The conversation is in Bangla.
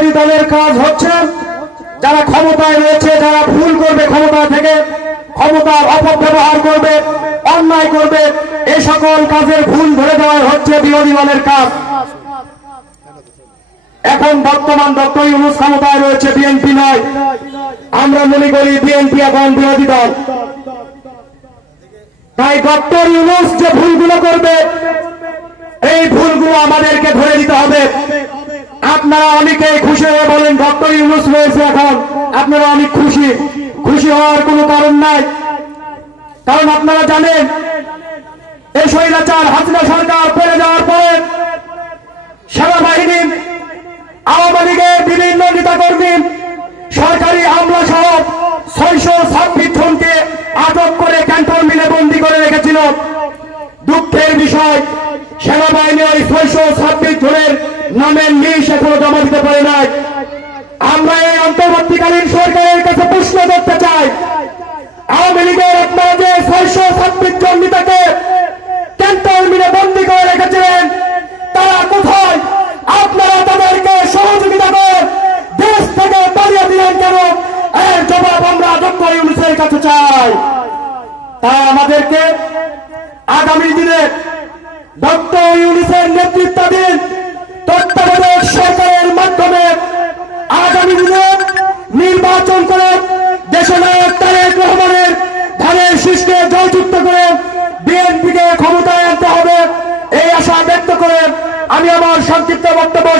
বিরোধী দলের কাজ হচ্ছে যারা ক্ষমতায় রয়েছে, যারা ভুল করবে ক্ষমতা থেকে, ক্ষমতার অপব্যবহার করবে, অন্যায় করবে এই সকল কাজের ভুল ধরে দেওয়া হচ্ছে বিরোধী দলের কাজ। এখন বর্তমান ডক্টর ইউনুস ক্ষমতায় রয়েছে, বিএনপি নয়। আমরা মনে করি বিএনপি এখন বিরোধী দল। তাই ডক্টর ইউনুস যে ভুলগুলো করবে, এই ভুলগুলো আমাদেরকে ধরে দিতে হবে। আপনারা অনেকেই খুশি হয়ে বলেন, ডক্টর ইউনুস রয়েছে এখন। আপনারা অনেক খুশি। খুশি হওয়ার কোনো কারণ নাই। কারণ আপনারা জানেন, এই স্বৈরাচার হাসিনা সরকার পড়ে যাওয়ার পরে সেনাবাহিনী, আওয়ামী লীগের বিভিন্ন নেতাকর্মী, সরকারি আমলা সহ ছয়শো ছাব্বিশ জনকে আটক করে ক্যান্টন ক্যান্টনমেন্টে বন্দি করে রেখেছিল। দুঃখের বিষয়, সেনাবাহিনী ওই ছয়শো ছাব্বিশ দিতে নাই। আমরা এই অন্তর্বর্তীকালীন সরকারের কাছে প্রশ্ন করতে চাই। আওয়ামী লীগের আপনারা যে ছয়শো ছাব্বিশ জন নেতাকে ক্যান্টনমেন্টে বন্দি করে রেখেছিলেন, তারা কোথায়? আপনারা তাদেরকে সহযোগিতা করে দেশ থেকে তাড়িয়ে দিলেন কেন? এর জবাব আমরা ডক্টর ইউনুসের কাছে চাই। তাই আমাদেরকে আগামী দিনে ডক্টর ইউনুসের আমি আমার সংক্ষিপ্ত বক্তব্য